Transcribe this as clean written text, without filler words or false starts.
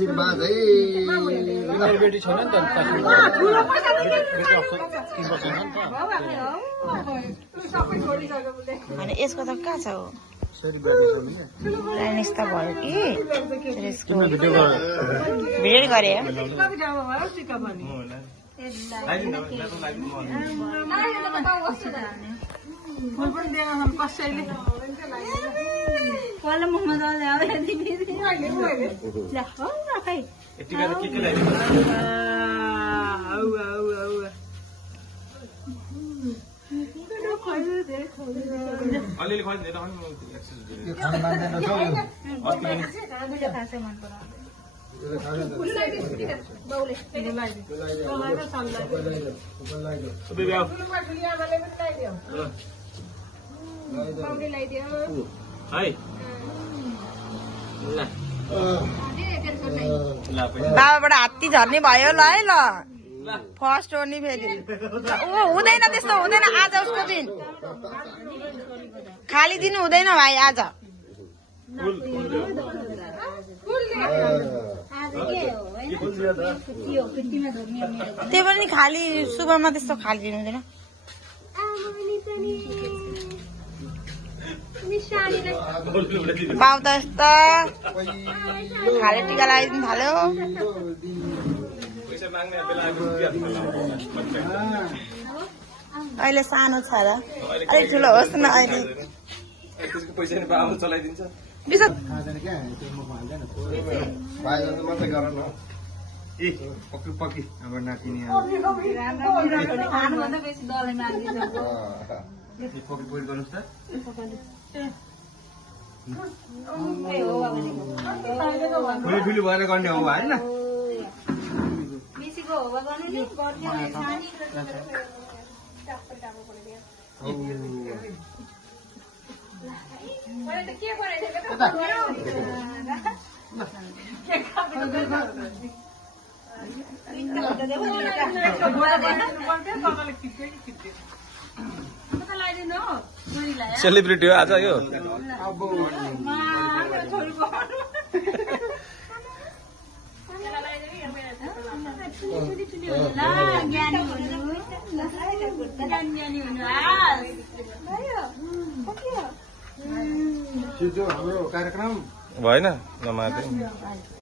आशीर्वाद है बेटी छैन नि त अनि यसको त कहाँ छ हो राइनिस त भयो कि यसको भिडियो गरे अलिअलि खुवाइदिँदैन यो खान मान्दैन छ बाबाबाट हात्ती झर्ने भयो ल है ल फर्स्ट हो नि फेरि हुँदैन त्यस्तो हुँदैन आज उसको दिन खाली दिनु हुँदैन भाइ आज त्यो पनि खाली सुबहमा त्यस्तो खाली दिनु हुँदैन बाउ त यस्तो खाले टिका लगाइदिनु थाल्यो अहिले सानो छ र अलिक ठुलो होस् न अहिले पैसा नि बाबु चलाइदिन्छ मात्रै गर न पक्की पक्की अब नातिनी पक्की पोइट गर्नुहोस् त ठुलो भएर गर्ने हो होइन सेलिब्रिटी हो आज यो हाम्रो कार्यक्रम भएन नमार्दै